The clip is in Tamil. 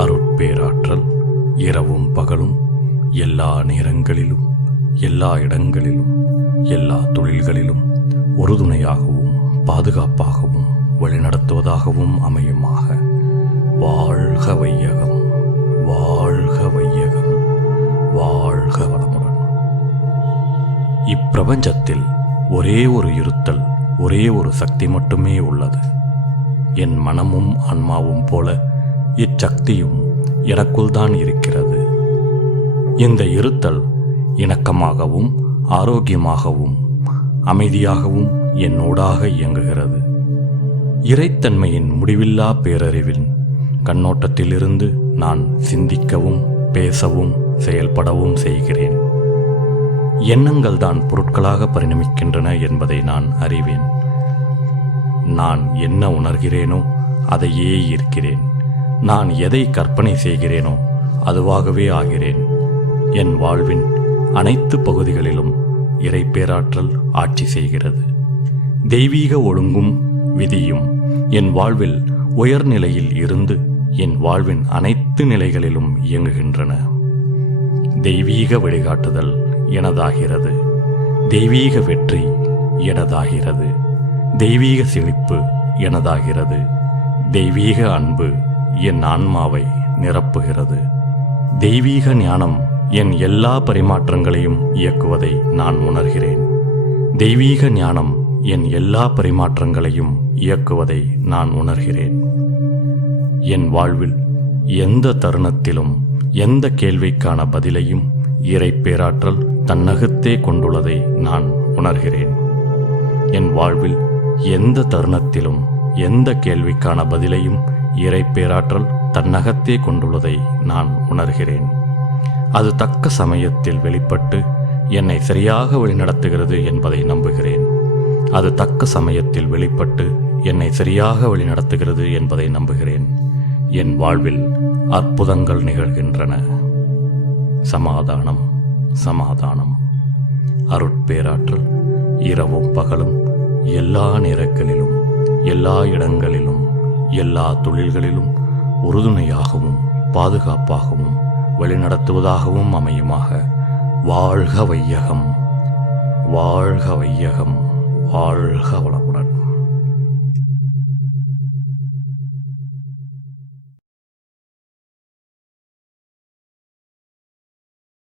அருட்பேராற்றல் இரவும் பகலும் எல்லா நேரங்களிலும் எல்லா இடங்களிலும் எல்லா தொழில்களிலும் உறுதுணையாகவும் பாதுகாப்பாகவும் வழிநடத்துவதாகவும் அமையுமாக. வாழ்க வையகம் வாழ்க வையகம் வாழ்க வளமுடன். இப்பிரபஞ்சத்தில் ஒரே ஒரு இருத்தல் ஒரே ஒரு சக்தி மட்டுமே உள்ளது. என் மனமும் ஆன்மாவும் போல இச்சக்தியும் எனக்குள் தான் இருக்கிறது. இந்த இருத்தல் இணக்கமாகவும் ஆரோக்கியமாகவும் அமைதியாகவும் என்னோடாக இயங்குகிறது. இறைத்தன்மையின் முடிவில்லா பேரறிவின் கண்ணோட்டத்திலிருந்து நான் சிந்திக்கவும் பேசவும் செயல்படவும் செய்கிறேன். எண்ணங்கள் தான் பொருட்களாக பரிணமிக்கின்றன என்பதை நான் அறிவேன். நான் என்ன உணர்கிறேனோ அதையே இருக்கிறேன் நான் எதை கற்பனை செய்கிறேனோ அதுவாகவே ஆகிறேன். என் வாழ்வின் அனைத்து பகுதிகளிலும் இறைப்பேராற்றல் ஆட்சி செய்கிறது. தெய்வீக ஒழுங்கும் விதியும் என் வாழ்வில் உயர்நிலையில் இருந்து என் வாழ்வின் அனைத்து நிலைகளிலும் இயங்குகின்றன. தெய்வீக வழிகாட்டுதல் எனதாகிறது. தெய்வீக வெற்றி எனதாகிறது. தெய்வீக செழிப்பு எனதாகிறது. தெய்வீக அன்பு என் ஆன்மாவை நிரப்புகிறது. தெய்வீக ஞானம் என் எல்லா பரிமாற்றங்களையும் இயக்குவதை நான் உணர்கிறேன். தெய்வீக ஞானம் என் எல்லா பரிமாற்றங்களையும் இயக்குவதை நான் உணர்கிறேன். என் வாழ்வில் எந்த தருணத்திலும் எந்த கேள்விக்கான பதிலையும் இறை பேராற்றல் தன்னகத்தே கொண்டுள்ளதை நான் உணர்கிறேன். என் வாழ்வில் எந்த தருணத்திலும் எந்த கேள்விக்கான பதிலையும் இறைப்பேராற்றல் தன்னகத்தே கொண்டுள்ளதை நான் உணர்கிறேன். அது தக்க சமயத்தில் வெளிப்பட்டு என்னை சரியாக வழிநடத்துகிறது என்பதை நம்புகிறேன். அது தக்க சமயத்தில் வெளிப்பட்டு என்னை சரியாக வழிநடத்துகிறது என்பதை நம்புகிறேன். என் வாழ்வில் அற்புதங்கள் நிகழ்கின்றன. சமாதானம் சமாதானம். அருட்பேராற்றல் இரவும் பகலும் எல்லா நேரங்களிலும் எல்லா இடங்களிலும். எல்லா தொழில்களிலும் உறுதுணையாகவும் பாதுகாப்பாகவும் வழிநடத்துவதாகவும் அமையுமாக. வாழ்க வையகம். வாழ்க வையகம். வாழ்க வளமுடன்.